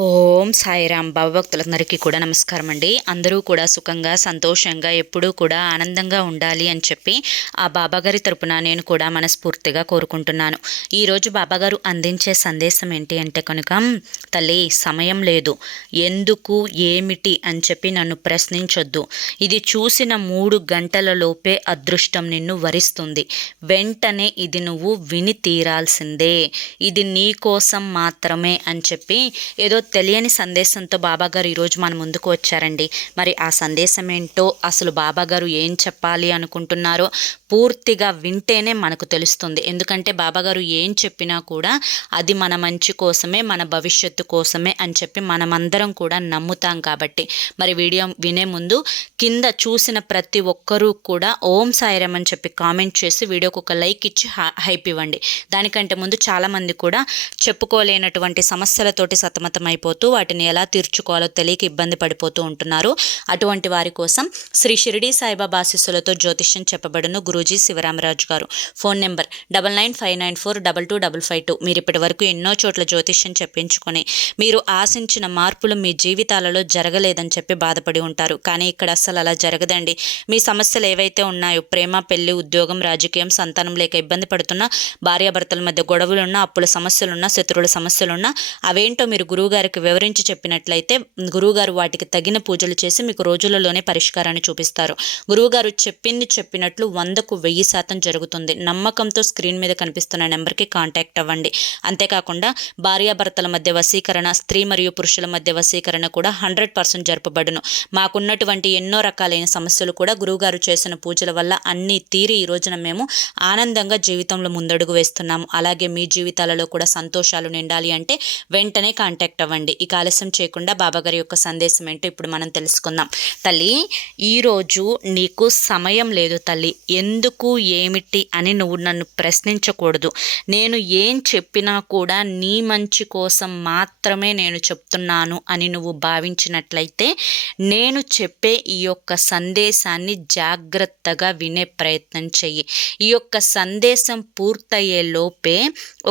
ఓం సాయిరామ్ భక్తులందరికీ కూడా నమస్కారం అండి. అందరూ కూడా సుఖంగా సంతోషంగా ఎప్పుడూ కూడా ఆనందంగా ఉండాలి అని చెప్పి ఆ బాబాగారి తరపున నేను కూడా మనస్ఫూర్తిగా కోరుకుంటున్నాను. ఈరోజు బాబాగారు అందించే సందేశం ఏంటి అంటే కనుక, తల్లి సమయం లేదు, ఎందుకు ఏమిటి అని చెప్పి నన్ను ప్రశ్నించొద్దు. ఇది చూసిన 3 గంటల లోపే అదృష్టం నిన్ను వరిస్తుంది. వెంటనే ఇది నువ్వు విని తీరాల్సిందే. ఇది నీ కోసం మాత్రమే అని చెప్పి ఏదో తెలియని సందేశంతో బాబాగారు ఈరోజు మన ముందుకు వచ్చారండి. మరి ఆ సందేశం ఏంటో, అసలు బాబాగారు ఏం చెప్పాలి అనుకుంటున్నారో పూర్తిగా వింటేనే మనకు తెలుస్తుంది. ఎందుకంటే బాబాగారు ఏం చెప్పినా కూడా అది మన మంచి కోసమే, మన భవిష్యత్తు కోసమే అని చెప్పి మనమందరం కూడా నమ్ముతాం. కాబట్టి మరి వీడియో వినే ముందు కింద చూసిన ప్రతి ఒక్కరూ కూడా ఓం సాయిరామ్ అని చెప్పి కామెంట్ చేసి వీడియోకి ఒక లైక్ ఇచ్చి హైప్ ఇవ్వండి. దానికంటే ముందు చాలామంది కూడా చెప్పుకోలేనటువంటి సమస్యలతోటి అయిపోతూ వాటిని ఎలా తీర్చుకోవాలో తెలియక ఇబ్బంది పడిపోతూ ఉంటున్నారు. అటువంటి వారి కోసం శ్రీ షిరిడి సాయిబాబా ఆశీస్సులతో జ్యోతిష్యం చెప్పబడును గురూజీ శివరామరాజు గారు. Phone number 9959422552. మీరు ఇప్పటి వరకు ఎన్నో చోట్ల జ్యోతిష్యం చెప్పించుకొని మీరు ఆశించిన మార్పులు మీ జీవితాలలో జరగలేదని చెప్పి బాధపడి ఉంటారు. కానీ ఇక్కడ అస్సలు అలా జరగదండి. మీ సమస్యలు ఏవైతే ఉన్నాయో, ప్రేమ, పెళ్లి, ఉద్యోగం, రాజకీయం, సంతానం లేక ఇబ్బంది పడుతున్నా, భార్యాభర్తల మధ్య గొడవలున్నా, అప్పుల సమస్యలున్నా, శత్రువుల సమస్యలున్నా, అవేంటో మీరు గురువుగారికి వివరించి చెప్పినట్లయితే గురువుగారు వాటికి తగిన పూజలు చేసి మీకు రోజులలోనే పరిష్కారాన్ని చూపిస్తారు. గురువుగారు చెప్పినట్లు 100కు 1000% జరుగుతుంది. నమ్మకంతో స్క్రీన్ మీద కనిపిస్తున్న నెంబర్కి కాంటాక్ట్ అవ్వండి. అంతేకాకుండా భార్యాభర్తల మధ్య వశీకరణ, స్త్రీ మరియు పురుషుల మధ్య వశీకరణ కూడా 100% జరపబడును. మాకున్నటువంటి ఎన్నో రకాలైన సమస్యలు కూడా గురువుగారు చేసిన పూజల వల్ల అన్నీ తీరి ఈ రోజున మేము ఆనందంగా జీవితంలో ముందడుగు వేస్తున్నాము. అలాగే మీ జీవితాలలో కూడా సంతోషాలు నిండాలి అంటే వెంటనే కాంటాక్ట్ అవ్వండి. ఇక ఆలస్యం చేయకుండా బాబాగారి యొక్క సందేశం ఏంటో ఇప్పుడు మనం తెలుసుకుందాం. తల్లి, ఈరోజు నీకు సమయం లేదు తల్లి. ఎందుకు ఏమిటి అని నువ్వు నన్ను ప్రశ్నించకూడదు. నేను ఏం చెప్పినా కూడా నీ మంచి కోసం మాత్రమే నేను చెప్తున్నాను అని నువ్వు భావించినట్లయితే నేను చెప్పే ఈ యొక్క సందేశాన్ని జాగ్రత్తగా వినే ప్రయత్నం చెయ్యి. ఈ యొక్క సందేశం పూర్తయ్యే లోపే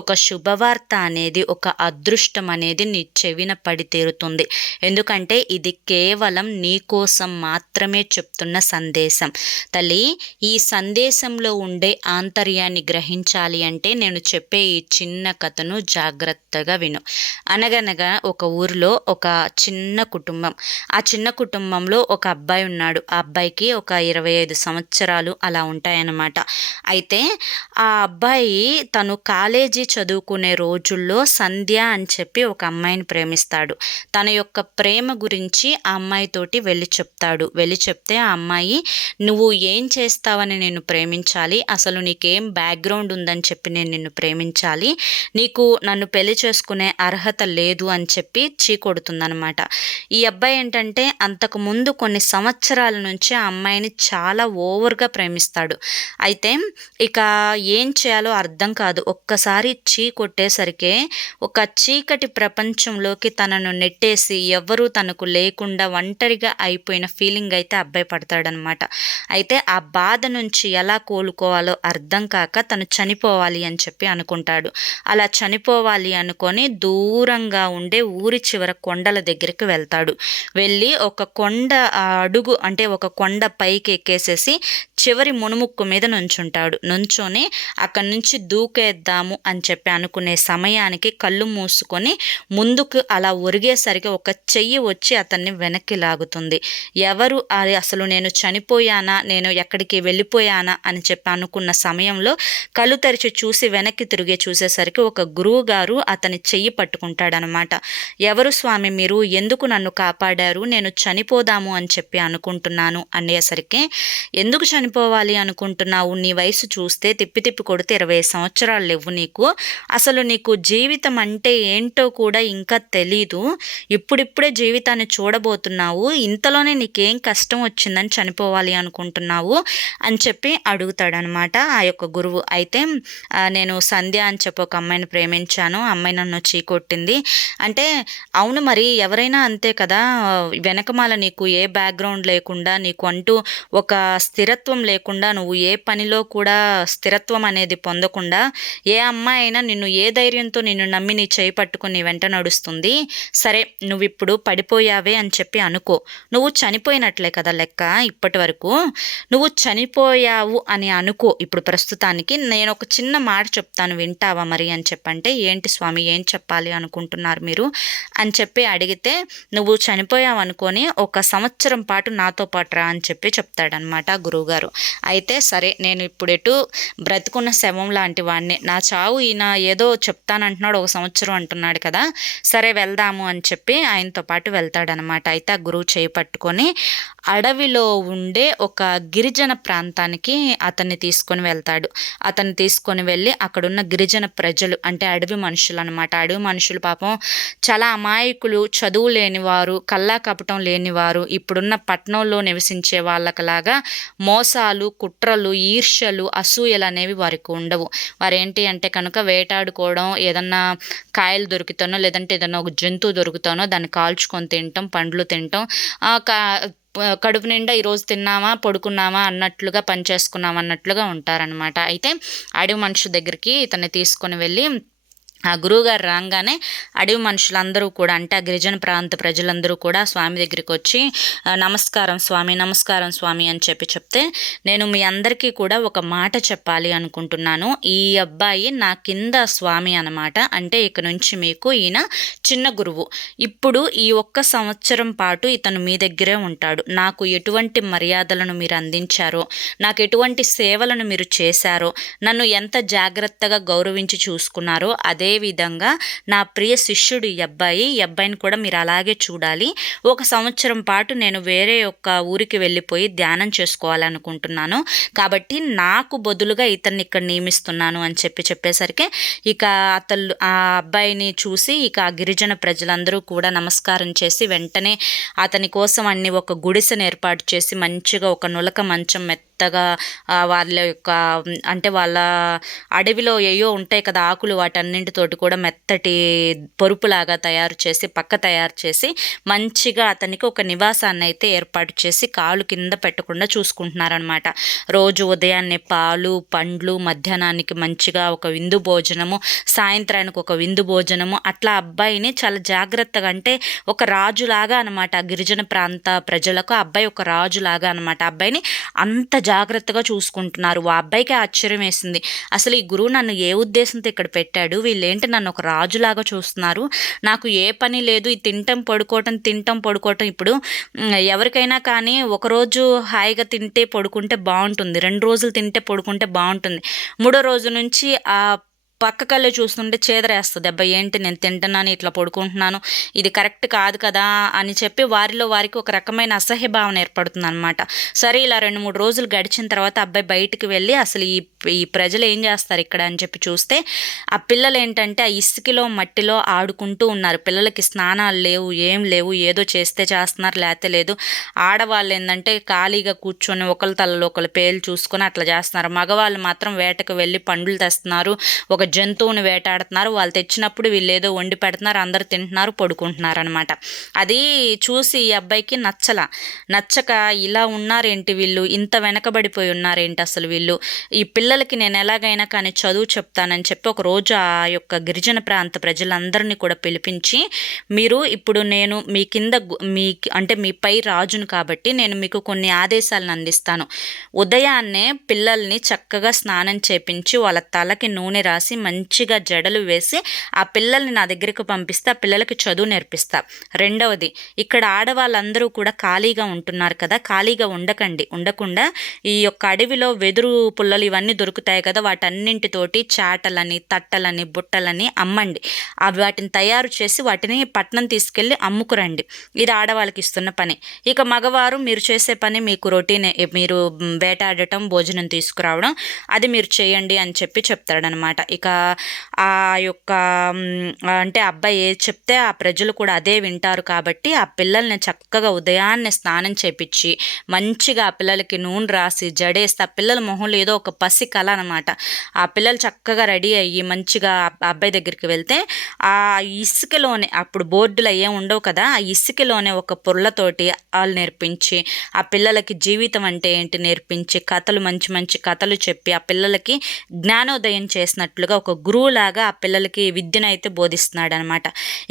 ఒక శుభవార్త అనేది, ఒక అదృష్టం అనేది నీ చెవిన పడి తీరుతుంది. ఎందుకంటే ఇది కేవలం నీ కోసం మాత్రమే చెప్తున్న సందేశం. తల్లి, ఈ సందేశంలో ఉండే ఆంతర్యాన్ని గ్రహించాలి అంటే నేను చెప్పే ఈ చిన్న కథను జాగ్రత్తగా విను. అనగనగా ఒక ఊరిలో ఒక చిన్న కుటుంబం. ఆ చిన్న కుటుంబంలో ఒక అబ్బాయి ఉన్నాడు. ఆ అబ్బాయికి ఒక 25 సంవత్సరాలు అలా ఉంటాయన్నమాట. అయితే ఆ అబ్బాయి తను కాలేజీ చదువుకునే రోజుల్లో సంధ్య అని చెప్పి ఒక అమ్మాయిని ప్రేమిస్తాడు. తన యొక్క ప్రేమ గురించి ఆ అమ్మాయితోటి వెళ్ళి చెప్తే ఆ అమ్మాయి, నువ్వు ఏం చేస్తావని నేను ప్రేమించాలి, అసలు నీకేం బ్యాక్గ్రౌండ్ ఉందని చెప్పి నేను నిన్ను ప్రేమించాలి, నీకు నన్ను పెళ్లి చేసుకునే అర్హత లేదు అని చెప్పి చీకొడుతుందనమాట. ఈ అబ్బాయి ఏంటంటే అంతకుముందు కొన్ని సంవత్సరాల నుంచి ఆ అమ్మాయిని చాలా ఓవర్గా ప్రేమిస్తాడు. అయితే ఇక ఏం చేయాలో అర్థం కాదు. ఒక్కసారి కొట్టేసరికి ఒక చీకటి ప్రపంచంలోకి తనను నెట్టేసి ఎవరూ తనకు లేకుండా ఒంటరిగా అయిపోయిన ఫీలింగ్ అయితే అబ్బాయి పడతాడనమాట. అయితే ఆ బాధ నుంచి ఎలా కోలుకోవాలో అర్థం కాక తను చనిపోవాలి అని చెప్పి అనుకుంటాడు. అలా చనిపోవాలి అనుకొని దూరంగా ఉండే ఊరి చివర కొండల దగ్గరికి వెళ్తాడు. వెళ్ళి ఒక కొండ అడుగు అంటే ఒక కొండ పైకి ఎక్కేసేసి చివరి మునుముక్కు మీద నుంచొని అక్కడి నుంచి దూకేద్దాము అని చెప్పి అనుకునే సమయానికి కళ్ళు మూసుకొని ముందుకు అలా ఒరిగేసరికి ఒక చెయ్యి వచ్చి అతన్ని వెనక్కి లాగుతుంది. ఎవరు అది, అసలు నేను చనిపోయానా, నేను ఎక్కడికి వెళ్ళిపోయానా అని చెప్పి అనుకున్న సమయంలో కళ్ళు తెరిచి చూసి వెనక్కి తిరిగి చూసేసరికి ఒక గురువు గారు అతని చెయ్యి పట్టుకుంటాడనమాట. ఎవరు స్వామి మీరు, ఎందుకు నన్ను కాపాడారు, నేను చనిపోదాము అని చెప్పి అనుకుంటున్నాను అనేసరికి, ఎందుకు చనిపోవాలి అనుకుంటున్నావు, నీ వయసు చూస్తే తిప్పి కొడితే 20 సంవత్సరాలు లేవు నీకు, అసలు నీకు జీవితం అంటే ఏంటో కూడా ఇంకా తెలీదు, ఇప్పుడిప్పుడే జీవితాన్ని చూడబోతున్నావు, ఇంతలోనే నీకేం కష్టం వచ్చిందని చనిపోవాలి అనుకుంటున్నావు అని చెప్పి అడుగుతాడనమాట ఆ యొక్క గురువు. అయితే నేను సంధ్య అని చెప్పి ఒక అమ్మాయిని ప్రేమించాను, అమ్మాయి నన్ను చీకొట్టింది అంటే, అవును మరి ఎవరైనా అంతే కదా, వెనకమాల నీకు ఏ బ్యాక్గ్రౌండ్ లేకుండా, నీకు అంటూ ఒక స్థిరత్వం లేకుండా, నువ్వు ఏ పనిలో కూడా స్థిరత్వం అనేది పొందకుండా ఏ అమ్మాయి అయినా నిన్ను ఏ ధైర్యంతో నిన్ను నమ్మి నీ చేయి పట్టుకుని వెంట నడుస్తుంది, సరే నువ్విప్పుడు పడిపోయావే అని చెప్పి అనుకో, నువ్వు చనిపోయినట్లే కదా లెక్క. ఇప్పటి వరకు నువ్వు చనిపోయావు అని అనుకో. ఇప్పుడు ప్రస్తుతానికి నేను ఒక చిన్న మాట చెప్తాను, వింటావా మరి అని చెప్పంటే, ఏంటి స్వామి ఏం చెప్పాలి అనుకుంటున్నారు మీరు అని చెప్పి అడిగితే, నువ్వు చనిపోయావు అనుకొని 1 సంవత్సరం పాటు నాతో పాటు రా అని చెప్పి చెప్తాడనమాట గురువుగారు. అయితే సరే నేను ఇప్పుడు ఎటు బ్రతుకున్న శవం లాంటి వాడిని, నా చావు ఈయన ఏదో చెప్తానంటున్నాడు 1 సంవత్సరం అంటున్నాడు కదా, సరే వెళ్దాము అని చెప్పి ఆయనతో పాటు వెళ్తాడనమాట. అయితే ఆ గురువు చేయి పట్టుకొని అడవిలో ఉండే ఒక గిరిజన ప్రాంతానికి అతన్ని తీసుకొని వెళ్తాడు. అతన్ని తీసుకొని వెళ్ళి అక్కడున్న గిరిజన ప్రజలు అంటే అడవి మనుషులు అనమాట. అడవి మనుషులు పాపం చాలా అమాయకులు, చదువు లేనివారు, కల్లా కపటం లేనివారు, ఇప్పుడున్న పట్టణంలో నివసించే వాళ్ళకలాగా మోసాలు, కుట్రలు, ఈర్ష్యలు, అసూయలు అనేవి వారికి ఉండవు. వారేంటి అంటే కనుక వేటాడుకోవడం, ఏదన్నా కాయలు దొరుకుతానో లేదంటే ఏదన్నా ఒక జంతువు దొరుకుతానో దాన్ని కాల్చుకొని తినటం, పండ్లు తినటం, కడుపు నిండా ఈరోజు తిన్నామా పడుకున్నామా అన్నట్లుగా పనిచేసుకున్నాం అన్నట్లుగా ఉంటారనమాట. అయితే అడవి మనిషి దగ్గరికి ఇతన్ని తీసుకొని వెళ్ళి ఆ గురువుగారు రాగానే అడవి మనుషులందరూ కూడా అంటే ఆ గిరిజన ప్రాంత ప్రజలందరూ కూడా స్వామి దగ్గరికి వచ్చి నమస్కారం స్వామి, నమస్కారం స్వామి అని చెప్తే, నేను మీ అందరికీ కూడా ఒక మాట చెప్పాలి అనుకుంటున్నాను. ఈ అబ్బాయి నా కింద స్వామి అనమాట. అంటే ఇక నుంచి మీకు ఈయన చిన్న గురువు. ఇప్పుడు ఈ 1 సంవత్సరం పాటు ఇతను మీ దగ్గరే ఉంటాడు. నాకు ఎటువంటి మర్యాదలను మీరు అందించారో, నాకు ఎటువంటి సేవలను మీరు చేశారో, నన్ను ఎంత జాగ్రత్తగా గౌరవించి చూసుకున్నారో అదే విధంగా నా ప్రియ శిష్యుడు ఈ అబ్బాయిని కూడా మీరు అలాగే చూడాలి. 1 సంవత్సరం పాటు నేను వేరే ఒక ఊరికి వెళ్ళిపోయి ధ్యానం చేసుకోవాలనుకుంటున్నాను, కాబట్టి నాకు బదులుగా ఇతన్ని ఇక్కడ నియమిస్తున్నాను అని చెప్పేసరికి ఇక ఆ అబ్బాయిని చూసి ఇక ఆ గిరిజన ప్రజలందరూ కూడా నమస్కారం చేసి వెంటనే అతని కోసం ఒక గుడిసెను ఏర్పాటు చేసి మంచిగా ఒక నులక మంచం మెత్తగా వాళ్ళ యొక్క అంటే వాళ్ళ అడవిలో ఏయో ఉంటాయి కదా ఆకులు, వాటన్నింటితోటి కూడా మెత్తటి పొరుపులాగా తయారు చేసి మంచిగా అతనికి ఒక నివాసాన్ని అయితే ఏర్పాటు చేసి కాలు కింద పెట్టకుండా చూసుకుంటున్నారనమాట. రోజు ఉదయాన్నే పాలు, పండ్లు, మధ్యాహ్నానికి మంచిగా ఒక విందు భోజనము, సాయంత్రానికి ఒక విందు భోజనము, అట్లా అబ్బాయిని చాలా జాగ్రత్తగా అంటే ఒక రాజులాగా అనమాట. గిరిజన ప్రాంత ప్రజలకు అబ్బాయి ఒక రాజులాగా అనమాట. అబ్బాయిని అంత జాగ్రత్తగా చూసుకుంటున్నారు. ఆ అబ్బాయికి ఆశ్చర్యం వేసింది, అసలు ఈ గురువు నన్ను ఏ ఉద్దేశంతో ఇక్కడ పెట్టాడు, వీళ్ళేంటి నన్ను ఒక రాజులాగా చూస్తున్నారు, నాకు ఏ పని లేదు, ఈ తింటం పడుకోవటం. ఇప్పుడు ఎవరికైనా కానీ ఒకరోజు హాయిగా తింటే పడుకుంటే బాగుంటుంది, 2 రోజులు తింటే పడుకుంటే బాగుంటుంది, 3వ రోజు నుంచి ఆ పక్కకల్లే చూస్తుంటే చేదరేస్తుంది. అబ్బాయి ఏంటి నేను తింటున్నాను ఇట్లా పడుకుంటున్నాను, ఇది కరెక్ట్ కాదు కదా అని చెప్పి వారికి ఒక రకమైన అసహ్య భావన ఏర్పడుతుంది అనమాట. సరే ఇలా 2-3 రోజులు గడిచిన తర్వాత అబ్బాయి బయటికి వెళ్ళి అసలు ఈ ప్రజలు ఏం చేస్తారు ఇక్కడ అని చెప్పి చూస్తే, ఆ పిల్లలు ఏంటంటే ఆ ఇసుకలో మట్టిలో ఆడుకుంటూ ఉన్నారు. పిల్లలకి స్నానాలు లేవు, ఏం లేవు, ఏదో చేస్తే చేస్తున్నారు లేతే లేదు. ఆడవాళ్ళు ఏంటంటే ఖాళీగా కూర్చొని ఒకళ్ళ తలలో ఒకళ్ళు పేలు చూసుకొని అట్లా చేస్తున్నారు. మగవాళ్ళు మాత్రం వేటకు వెళ్ళి పండ్లు తెస్తున్నారు, ఒక జంతువుని వేటాడుతున్నారు, వాళ్ళు తెచ్చినప్పుడు వీళ్ళు ఏదో వండి పెడుతున్నారు, అందరు తింటున్నారు, పడుకుంటున్నారు అనమాట. అది చూసి ఈ అబ్బాయికి నచ్చక ఇలా ఉన్నారేంటి వీళ్ళు, ఇంత వెనకబడిపోయి ఉన్నారేంటి అసలు వీళ్ళు, ఈ పిల్లలకి నేను ఎలాగైనా కానీ చదువు చెప్తానని చెప్పి ఒక రోజు ఆ యొక్క గిరిజన ప్రాంత ప్రజలందరినీ కూడా పిలిపించి, మీరు ఇప్పుడు నేను మీ కింద అంటే మీ పై రాజును కాబట్టి నేను మీకు కొన్ని ఆదేశాలను అందిస్తాను. ఉదయాన్నే పిల్లల్ని చక్కగా స్నానం చేపించి వాళ్ళ తలకి నూనె రాసి మంచిగా జడలు వేసి ఆ పిల్లల్ని నా దగ్గరికి పంపిస్తే ఆ పిల్లలకి చదువు నేర్పిస్తా. రెండవది, ఇక్కడ ఆడవాళ్ళందరూ కూడా ఖాళీగా ఉంటున్నారు కదా, ఖాళీగా ఉండకుండా ఈ యొక్క అడవిలో వెదురు పుల్లలు ఇవన్నీ దొరుకుతాయి కదా, వాటన్నింటితోటి చాటలని, తట్టలని, బుట్టలని అమ్మండి. వాటిని తయారు చేసి వాటిని పట్నం తీసుకెళ్ళి అమ్ముకురండి. ఇది ఆడవాళ్ళకి ఇస్తున్న పని. ఇక మగవారు మీరు చేసే పని మీకు రొటీనే, మీరు వేటాడటం, భోజనం తీసుకురావడం, అది మీరు చేయండి అని చెప్తాడనమాట. ఇక ఆ యొక్క అంటే అబ్బాయి ఏది చెప్తే ఆ ప్రజలు కూడా అదే వింటారు కాబట్టి ఆ పిల్లల్ని చక్కగా ఉదయాన్నే స్నానం చేపించి మంచిగా ఆ పిల్లలకి నూనె రాసి జడేస్తే ఆ పిల్లల మొహంలో ఏదో ఒక పసి కళ అనమాట. ఆ పిల్లలు చక్కగా రెడీ అయ్యి మంచిగా అబ్బాయి దగ్గరికి వెళ్తే ఆ ఇసుకలోనే, అప్పుడు బోర్డులు ఏం ఉండవు కదా, ఆ ఇసుకలోనే ఒక పుల్లతోటి వాళ్ళు నేర్పించి ఆ పిల్లలకి జీవితం అంటే ఏంటి నేర్పించి మంచి మంచి కథలు చెప్పి ఆ పిల్లలకి జ్ఞానోదయం చేసినట్లుగా ఉన్నట్లుగా ఒక గురువులాగా ఆ పిల్లలకి విద్యను అయితే బోధిస్తున్నాడు అనమాట.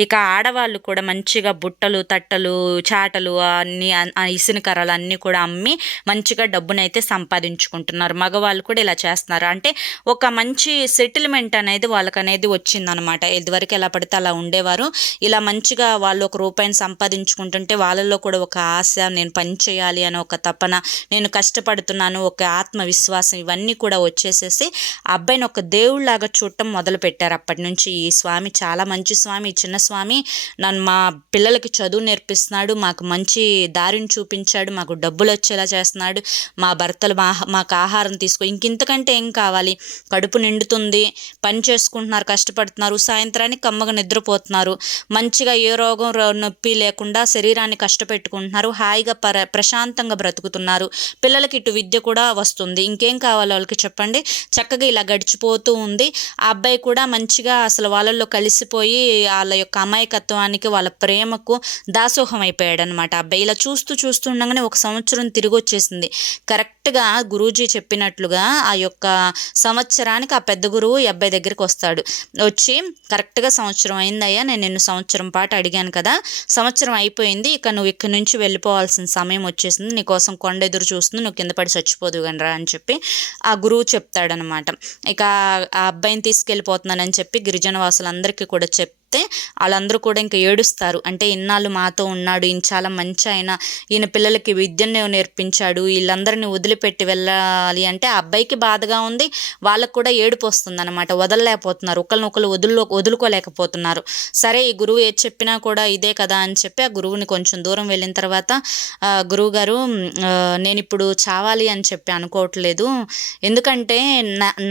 ఇక ఆడవాళ్ళు కూడా మంచిగా బుట్టలు, తట్టలు, చాటలు అన్నీ ఇసునకర్రలు అన్నీ కూడా అమ్మి మంచిగా డబ్బునైతే సంపాదించుకుంటున్నారు. మగవాళ్ళు కూడా ఇలా చేస్తున్నారు. అంటే ఒక మంచి సెటిల్మెంట్ అనేది వాళ్ళకనేది వచ్చిందనమాట. ఇదివరకు ఎలా పడితే అలా ఉండేవారు. ఇలా మంచిగా వాళ్ళు ఒక రూపాయిని సంపాదించుకుంటుంటే వాళ్ళల్లో కూడా ఒక ఆశ, నేను పని చేయాలి అని ఒక తపన, నేను కష్టపడుతున్నాను, ఒక ఆత్మవిశ్వాసం ఇవన్నీ కూడా వచ్చేసేసి ఆ అబ్బాయిని ఒక దేవుళ్లాగా చూడటం మొదలుపెట్టారు. అప్పటి నుంచి ఈ స్వామి చాలా మంచి స్వామి, ఈ చిన్న స్వామి నన్ను మా పిల్లలకి చదువు నేర్పిస్తున్నాడు, మాకు మంచి దారిని చూపించాడు, మాకు డబ్బులు వచ్చేలా చేస్తున్నాడు, మా భర్తలు మాకు ఆహారం తీసుకో, ఇంకింతకంటే ఏం కావాలి, కడుపు నిండుతుంది, పని చేసుకుంటున్నారు, కష్టపడుతున్నారు, సాయంత్రానికి కమ్మగా నిద్రపోతున్నారు, మంచిగా ఏ రోగం నొప్పి లేకుండా శరీరాన్ని కష్టపెట్టుకుంటున్నారు, హాయిగా ప్రశాంతంగా బ్రతుకుతున్నారు, పిల్లలకి ఇటు విద్య కూడా వస్తుంది, ఇంకేం కావాలి వాళ్ళకి చెప్పండి. చక్కగా ఇలా గడిచిపోతూ ఉంది. ఆ అబ్బాయి కూడా మంచిగా అసలు వాళ్ళల్లో కలిసిపోయి వాళ్ళ యొక్క అమాయకత్వానికి, వాళ్ళ ప్రేమకు దాసోహం అయిపోయాడు అనమాట. అబ్బాయి ఇలా చూస్తూ ఉండగానే ఒక సంవత్సరం తిరిగి వచ్చేసింది. కరెక్ట్గా గురూజీ చెప్పినట్లుగా ఆ యొక్క సంవత్సరానికి ఆ పెద్ద గురువు ఈ అబ్బాయి దగ్గరికి వస్తాడు. వచ్చి కరెక్ట్గా సంవత్సరం అయిందయ్యా, నేను నిన్ను సంవత్సరం పాటు అడిగాను కదా, సంవత్సరం అయిపోయింది, ఇక నువ్వు ఇక్కడి నుంచి వెళ్ళిపోవాల్సిన సమయం వచ్చేసింది, నీకోసం కొండ ఎదురు చూస్తుంది, నువ్వు కింద పడి చచ్చిపోదు గనరా అని చెప్పి ఆ గురువు చెప్తాడనమాట. ఇక ఆ అబ్బాయిని తీసుకెళ్ళిపోతున్నానని చెప్పి గిరిజన వాసులందరికీ కూడా వాళ్ళందరూ కూడా ఇంకా ఏడుస్తారు. అంటే ఇన్నాళ్ళు మాతో ఉన్నాడు, ఈయన చాలా మంచి ఆయన, ఈయన పిల్లలకి విద్యను నేర్పించాడు, వీళ్ళందరినీ వదిలిపెట్టి వెళ్ళాలి అంటే ఆ అబ్బాయికి బాధగా ఉంది, వాళ్ళకు కూడా ఏడుపు వస్తుంది అనమాట. వదలలేకపోతున్నారు, ఒకరినొకరు వదులుకోలేకపోతున్నారు. సరే ఈ గురువు ఏది చెప్పినా కూడా ఇదే కదా అని చెప్పి ఆ గురువుని కొంచెం దూరం వెళ్ళిన తర్వాత గురువు గారు, నేను ఇప్పుడు చావాలి అని చెప్పి అనుకోవట్లేదు, ఎందుకంటే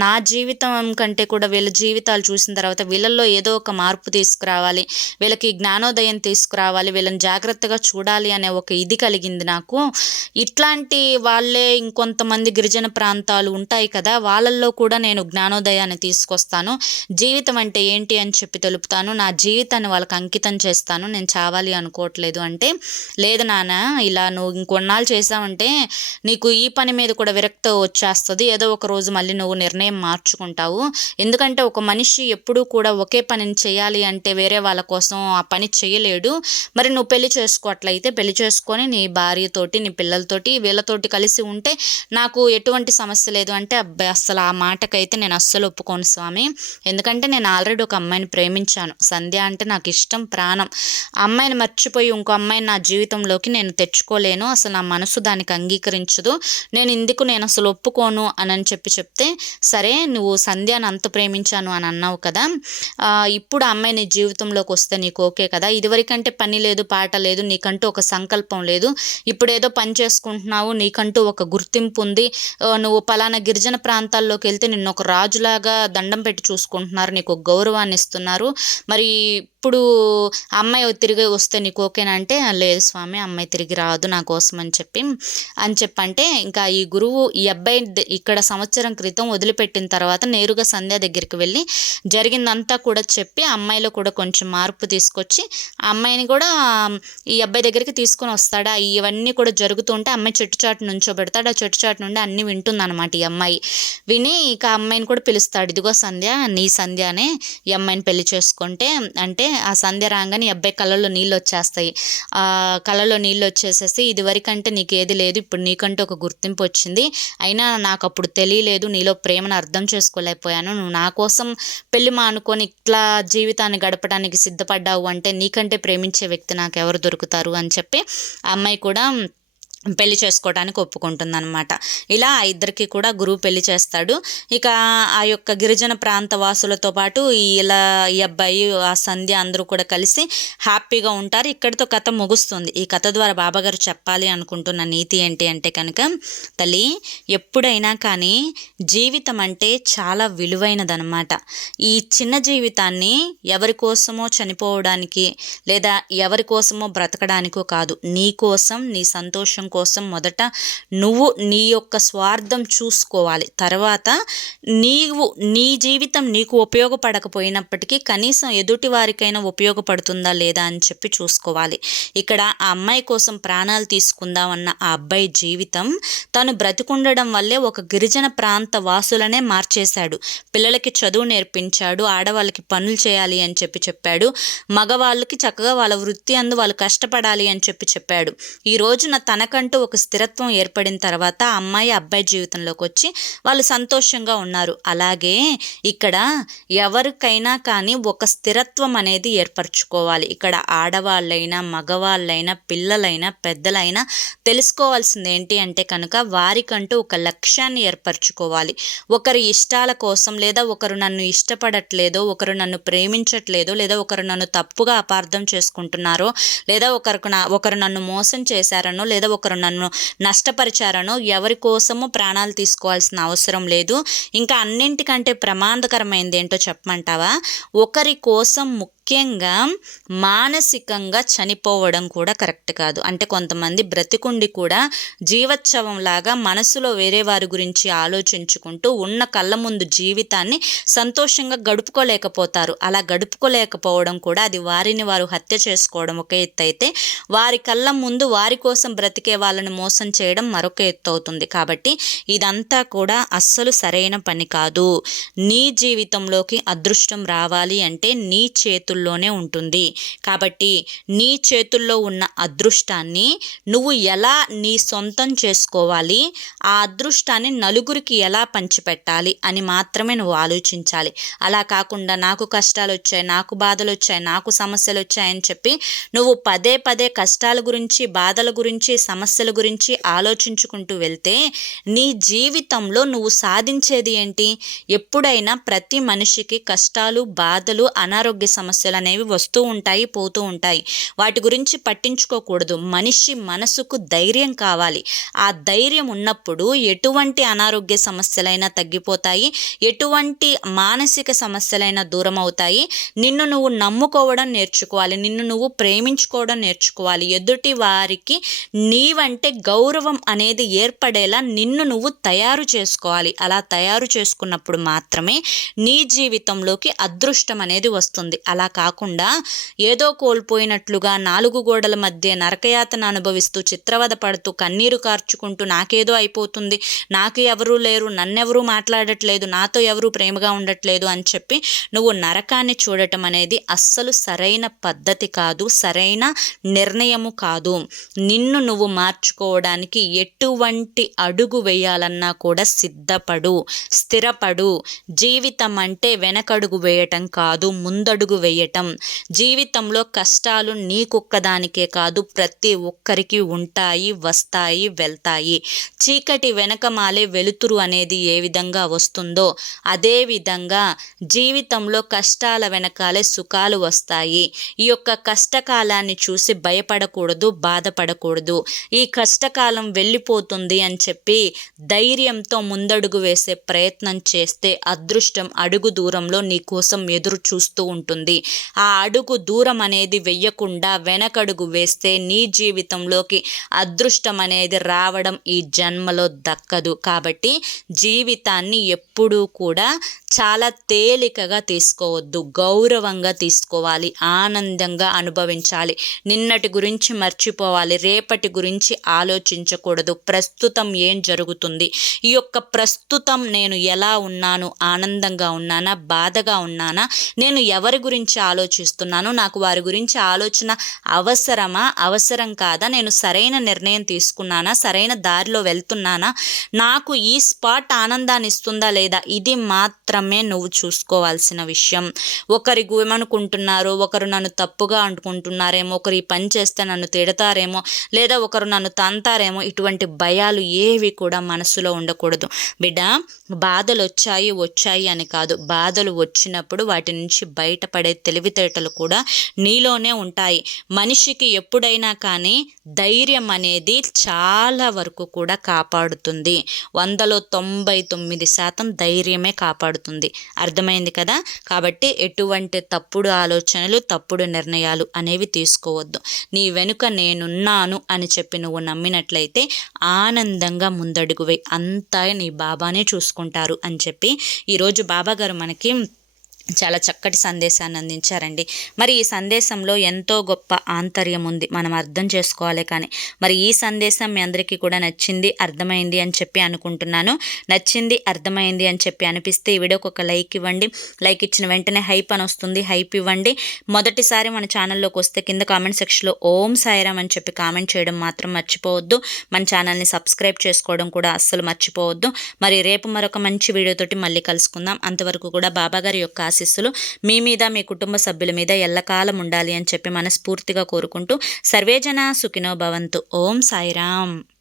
నా జీవితం కంటే కూడా వీళ్ళ జీవితాలు చూసిన తర్వాత వీళ్ళల్లో ఏదో ఒక మార్పు తీసుకురావాలి, వీళ్ళకి జ్ఞానోదయం తీసుకురావాలి, వీళ్ళని జాగ్రత్తగా చూడాలి అనే ఒక ఇది కలిగింది నాకు. ఇట్లాంటి వాళ్ళే ఇంకొంతమంది గిరిజన ప్రాంతాలు ఉంటాయి కదా, వాళ్ళల్లో కూడా నేను జ్ఞానోదయాన్ని తీసుకొస్తాను, జీవితం అంటే ఏంటి అని చెప్పి తెలుపుతాను, నా జీవితాన్ని వాళ్ళకి అంకితం చేస్తాను, నేను చావాలి అనుకోవట్లేదు అంటే, లేదు నాన్న, ఇలా నువ్వు ఇంకొన్నాళ్ళు చేసావంటే నీకు ఈ పని మీద కూడా విరక్తి వచ్చేస్తుంది, ఏదో ఒక రోజు మళ్ళీ నువ్వు నిర్ణయం మార్చుకుంటావు, ఎందుకంటే ఒక మనిషి ఎప్పుడూ కూడా ఒకే పనిని చేయాలి అంటే వేరే వాళ్ళ కోసం ఆ పని చేయలేడు. మరి నువ్వు పెళ్లి చేసుకోవట్లయితే పెళ్లి చేసుకొని నీ భార్యతోటి, నీ పిల్లలతోటి, వీళ్ళతోటి కలిసి ఉంటే నాకు ఎటువంటి సమస్య లేదు అంటే, అబ్బాయి అస్సలు ఆ మాటకైతే నేను అస్సలు ఒప్పుకోను స్వామి, ఎందుకంటే నేను ఆల్రెడీ ఒక అమ్మాయిని ప్రేమించాను, సంధ్య అంటే నాకు ఇష్టం, ప్రాణం, ఆ అమ్మాయిని మర్చిపోయి ఇంకో అమ్మాయిని నా జీవితంలోకి నేను తెచ్చుకోలేను, అసలు నా మనసు దానికి అంగీకరించదు, నేను అసలు ఒప్పుకోను అని చెప్తే, సరే నువ్వు సంధ్యను అంత ప్రేమించాను అని అన్నావు కదా, ఇప్పుడు అమ్మాయి నీ జీవితంలోకి వస్తే నీకు ఓకే కదా, ఇదివరకంటే పని లేదు, పాట లేదు, నీకంటూ ఒక సంకల్పం లేదు, ఇప్పుడు ఏదో పని చేసుకుంటున్నావు, నీకంటూ ఒక గుర్తింపు ఉంది, నువ్వు పలానా గిరిజన ప్రాంతాల్లోకి వెళ్తే నిన్ను ఒక రాజులాగా దండం పెట్టి చూసుకుంటున్నారు, నీకు గౌరవాన్ని ఇస్తున్నారు, మరి ఇప్పుడు అమ్మాయి తిరిగి వస్తే నీకు ఓకేనా అంటే, లేదు స్వామి అమ్మాయి తిరిగి రాదు నా కోసం అని చెప్పంటే, ఇంకా ఈ గురువు ఈ అబ్బాయి ఇక్కడ సంవత్సరం క్రితం వదిలిపెట్టిన తర్వాత నేరుగా సంధ్య దగ్గరికి వెళ్ళి జరిగిందంతా కూడా చెప్పి అమ్మాయిలో కూడా కొంచెం మార్పు తీసుకొచ్చి ఆ అమ్మాయిని కూడా ఈ అబ్బాయి దగ్గరికి తీసుకొని వస్తాడు. ఇవన్నీ కూడా జరుగుతూ ఉంటే అమ్మాయి చెట్టుచాటు నుంచోబెడతాడు, ఆ చెట్టుచాటు నుండి అన్నీ వింటుందన్నమాట ఈ అమ్మాయి. విని ఇక అమ్మాయిని కూడా పిలుస్తాడు, ఇదిగో సంధ్య, నీ సంధ్యనే ఈ అమ్మాయిని పెళ్లి చేసుకుంటే అంటే, ఆ సంధ్య రాగానే ఈ అబ్బాయి కళ్ళల్లో నీళ్ళు వచ్చేస్తాయి. కళ్ళలో నీళ్ళు వచ్చేసేసి, ఇదివరకంటే నీకు ఏది లేదు, ఇప్పుడు నీకంటే ఒక గుర్తింపు వచ్చింది, అయినా నాకు అప్పుడు తెలియలేదు, నీలో ప్రేమను అర్థం చేసుకోలేకపోయాను, నువ్వు నా కోసం పెళ్లి మానుకొని ఇట్లా జీవితాన్ని గడపడానికి సిద్ధపడ్డావు అంటే నీకంటే ప్రేమించే వ్యక్తి నాకు ఎవరు దొరుకుతారు అని చెప్పి ఆ అమ్మాయి కూడా పెళ్లి చేసుకోవడానికి ఒప్పుకుంటుందన్నమాట. ఇలా ఇద్దరికి కూడా గురువు పెళ్లి చేస్తాడు. ఇక ఆ యొక్క గిరిజన ప్రాంత వాసులతో పాటు ఈ అబ్బాయి, ఆ సంధ్య అందరూ కూడా కలిసి హ్యాపీగా ఉంటారు. ఇక్కడితో కథ ముగుస్తుంది. ఈ కథ ద్వారా బాబాగారు చెప్పాలి అనుకుంటున్న నీతి ఏంటి అంటే కనుక, తల్లి ఎప్పుడైనా కానీ జీవితం అంటే చాలా విలువైనదనమాట. ఈ చిన్న జీవితాన్ని ఎవరి కోసమో చనిపోవడానికి లేదా ఎవరి కోసమో బ్రతకడానికో కాదు, నీ కోసం, నీ సంతోషం కోసం మొదట నువ్వు నీ యొక్క స్వార్థం చూసుకోవాలి. తర్వాత నీ జీవితం నీకు ఉపయోగపడకపోయినప్పటికీ కనీసం ఎదుటి వారికైనా ఉపయోగపడుతుందా లేదా అని చెప్పి చూసుకోవాలి. ఇక్కడ ఆ అమ్మాయి కోసం ప్రాణాలు తీసుకుందామన్న ఆ అబ్బాయి జీవితం తను బ్రతికుండడం వల్లే ఒక గిరిజన ప్రాంత వాసులనే మార్చేశాడు. పిల్లలకి చదువు నేర్పించాడు, ఆడవాళ్ళకి పనులు చేయాలి అని చెప్పాడు, మగవాళ్ళకి చక్కగా వాళ్ళ వృత్తి అందు వాళ్ళు కష్టపడాలి అని చెప్పాడు. ఈ రోజున తనకంటూ ఒక స్థిరత్వం ఏర్పడిన తర్వాత ఆ అమ్మాయి అబ్బాయి జీవితంలోకి వచ్చి వాళ్ళు సంతోషంగా ఉన్నారు. అలాగే ఇక్కడ ఎవరికైనా కానీ ఒక స్థిరత్వం అనేది ఏర్పరచుకోవాలి. ఇక్కడ ఆడవాళ్ళైనా మగవాళ్ళైనా పిల్లలైనా పెద్దలైనా తెలుసుకోవాల్సింది ఏంటి అంటే కనుక వారికంటూ ఒక లక్ష్యాన్ని ఏర్పరచుకోవాలి. ఒకరి ఇష్టాల కోసం లేదా ఒకరు నన్ను ఇష్టపడట్లేదో, ఒకరు నన్ను ప్రేమించట్లేదో, లేదా ఒకరు నన్ను తప్పుగా అపార్థం చేసుకుంటున్నారో, లేదా ఒకరు నన్ను మోసం చేశారనో, లేదా ఒకరు నన్ను నష్టపరిచారనో ఎవరి కోసము ప్రాణాలు తీసుకోవాల్సిన అవసరం లేదు. ఇంకా అన్నింటికంటే ప్రమాదకరమైనది ఏంటో చెప్పమంటావా? ఒకరి కోసం ముఖ్యంగా మానసికంగా చనిపోవడం కూడా కరెక్ట్ కాదు. అంటే కొంతమంది బ్రతికుండి కూడా జీవోత్సవంలాగా మనసులో వేరే వారి గురించి ఆలోచించుకుంటూ ఉన్న కళ్ళ ముందు జీవితాన్ని సంతోషంగా గడుపుకోలేకపోతారు. అలా గడుపుకోలేకపోవడం కూడా అది వారిని వారు హత్య చేసుకోవడం ఒక ఎత్తు అయితే, వారి కళ్ళ ముందు వారి కోసం బ్రతికే వాళ్ళని మోసం చేయడం మరొక ఎత్తు అవుతుంది. కాబట్టి ఇదంతా కూడా అస్సలు సరైన పని కాదు. నీ జీవితంలోకి అదృష్టం రావాలి అంటే నీ చేతుల్లోనే ఉంటుంది. కాబట్టి నీ చేతుల్లో ఉన్న అదృష్టాన్ని నువ్వు ఎలా నీ సొంతం చేసుకోవాలి, ఆ అదృష్టాన్ని నలుగురికి ఎలా పంచిపెట్టాలి అని మాత్రమే నువ్వు ఆలోచించాలి. అలా కాకుండా నాకు కష్టాలు వచ్చాయి, నాకు బాధలు వచ్చాయి, నాకు సమస్యలు వచ్చాయని చెప్పి నువ్వు పదే పదే కష్టాల గురించి, బాధల గురించి, సమస్యల గురించి ఆలోచించుకుంటూ వెళ్తే నీ జీవితంలో నువ్వు సాధించేది ఏంటి? ఎప్పుడైనా ప్రతి మనిషికి కష్టాలు, బాధలు, అనారోగ్య సమస్యలు అనేవి వస్తూ ఉంటాయి, పోతూ ఉంటాయి. వాటి గురించి పట్టించుకోకూడదు. మనిషి మనసుకు ధైర్యం కావాలి. ఆ ధైర్యం ఉన్నప్పుడు ఎటువంటి అనారోగ్య సమస్యలైనా తగ్గిపోతాయి, ఎటువంటి మానసిక సమస్యలైనా దూరం అవుతాయి. నిన్ను నువ్వు నమ్ముకోవడం నేర్చుకోవాలి, నిన్ను నువ్వు ప్రేమించుకోవడం నేర్చుకోవాలి. ఎదుటి వారికి నీవంటే గౌరవం అనేది ఏర్పడేలా నిన్ను నువ్వు తయారు చేసుకోవాలి. అలా తయారు చేసుకున్నప్పుడు మాత్రమే నీ జీవితంలోకి అదృష్టం అనేది వస్తుంది. అలా కాకుండా ఏదో కోల్పోయినట్లుగా నాలుగు గోడల మధ్య నరకయాతన అనుభవిస్తూ, చిత్రవద పడుతూ, కన్నీరు కార్చుకుంటూ నాకేదో అయిపోతుంది, నాకు ఎవరూ లేరు, నన్నెవరూ మాట్లాడట్లేదు, నాతో ఎవరూ ప్రేమగా ఉండట్లేదు అని చెప్పి నువ్వు నరకాన్ని చూడటం అనేది అస్సలు సరైన పద్ధతి కాదు, సరైన నిర్ణయము కాదు. నిన్ను నువ్వు మార్చుకోవడానికి ఎటువంటి అడుగు వేయాలన్నా కూడా సిద్ధపడు, స్థిరపడు. జీవితం అంటే వెనకడుగు వేయటం కాదు, ముందడుగు వేయటం. జీవితంలో కష్టాలు నీకొక్కదానికే కాదు, ప్రతి ఒక్కరికి ఉంటాయి, వస్తాయి, వెళ్తాయి. చీకటి వెనకమాలే వెలుతురు అనేది ఏ విధంగా వస్తుందో అదే విధంగా జీవితంలో కష్టాల వెనకాలే సుఖాలు వస్తాయి. ఈ యొక్క కష్టకాలాన్ని చూసి భయపడకూడదు, బాధపడకూడదు. ఈ కష్టకాలం వెళ్ళిపోతుంది అని చెప్పి ధైర్యంతో ముందడుగు వేసే ప్రయత్నం చేస్తే అదృష్టం అడుగు దూరంలో నీ కోసం ఎదురు చూస్తూ ఉంటుంది. ఆ అడుగు దూరం అనేది వెయ్యకుండా వెనకడుగు వేస్తే నీ జీవితంలోకి అదృష్టం అనేది రావడం ఈ జన్మలో దక్కదు. కాబట్టి జీవితాన్ని ఎప్పుడూ కూడా చాలా తేలికగా తీసుకోవద్దు, గౌరవంగా తీసుకోవాలి, ఆనందంగా అనుభవించాలి. నిన్నటి గురించి మర్చిపోవాలి, రేపటి గురించి ఆలోచించకూడదు. ప్రస్తుతం ఏం జరుగుతుంది, ఈ యొక్క ప్రస్తుతం నేను ఎలా ఉన్నాను, ఆనందంగా ఉన్నానా, బాధగా ఉన్నానా, నేను ఎవరి గురించి ఆలోచిస్తున్నాను, నాకు వారి గురించి ఆలోచన అవసరమా, అవసరం కాదా, నేను సరైన నిర్ణయం తీసుకున్నానా, సరైన దారిలో వెళ్తున్నానా, నాకు ఈ స్పాట్ ఆనందాన్ని ఇస్తుందా లేదా, ఇది మాత్రమే నువ్వు చూసుకోవాల్సిన విషయం. ఒకరి ఏమనుకుంటున్నారో, ఒకరు నన్ను తప్పుగా అనుకుంటున్నారేమో, ఒకరు ఈ పని చేస్తే నన్ను తిడతారేమో, లేదా ఒకరు నన్ను తంతారేమో, ఇటువంటి భయాలు ఏవి కూడా మనసులో ఉండకూడదు. బిడ్డ, బాధలు వచ్చాయి అని కాదు, బాధలు వచ్చినప్పుడు వాటి నుంచి బయటపడే తెలివితేటలు కూడా నీలోనే ఉంటాయి. మనిషికి ఎప్పుడైనా కానీ ధైర్యం అనేది చాలా వరకు కూడా కాపాడుతుంది. 100లో 99% ధైర్యమే కాపాడుతుంది. అర్థమైంది కదా? కాబట్టి ఎటువంటి తప్పుడు ఆలోచనలు, తప్పుడు నిర్ణయాలు అనేవి తీసుకోవద్దు. నీ వెనుక నేనున్నాను అని చెప్పి నువ్వు నమ్మినట్లయితే ఆనందంగా ముందడుగు వేయి. అంతా నీ బాబానే చూసుకుంటారు అని చెప్పి ఈరోజు బాబాగారు మనకి చాలా చక్కటి సందేశాన్ని అందించారండి. మరి ఈ సందేశంలో ఎంతో గొప్ప ఆంతర్యం ఉంది, మనం అర్థం చేసుకోవాలి. కానీ మరి ఈ సందేశం మీ అందరికీ కూడా నచ్చింది, అర్థమైంది అని చెప్పి అనుకుంటున్నాను. నచ్చింది, అర్థమైంది అని చెప్పి అనిపిస్తే ఈ వీడియోకి ఒక లైక్ ఇవ్వండి. లైక్ ఇచ్చిన వెంటనే హైప్ అని వస్తుంది, హైప్ ఇవ్వండి. మొదటిసారి మన ఛానల్లోకి వస్తే కింద కామెంట్ సెక్షన్లో ఓం సాయిరామ్ అని చెప్పి కామెంట్ చేయడం మాత్రం మర్చిపోవద్దు. మన ఛానల్ని సబ్స్క్రైబ్ చేసుకోవడం కూడా అస్సలు మర్చిపోవద్దు. మరి రేపు మరొక మంచి వీడియోతోటి మళ్ళీ కలుసుకుందాం. అంతవరకు కూడా బాబాగారి యొక్క ఆశీస్సులు మీ మీద, మీ కుటుంబ సభ్యుల మీద ఎల్లకాలం ఉండాలి అని చెప్పి మనస్ఫూర్తిగా కోరుకుంటూ సర్వేజన సుఖినో భవంతు. ఓం సాయిరామ్.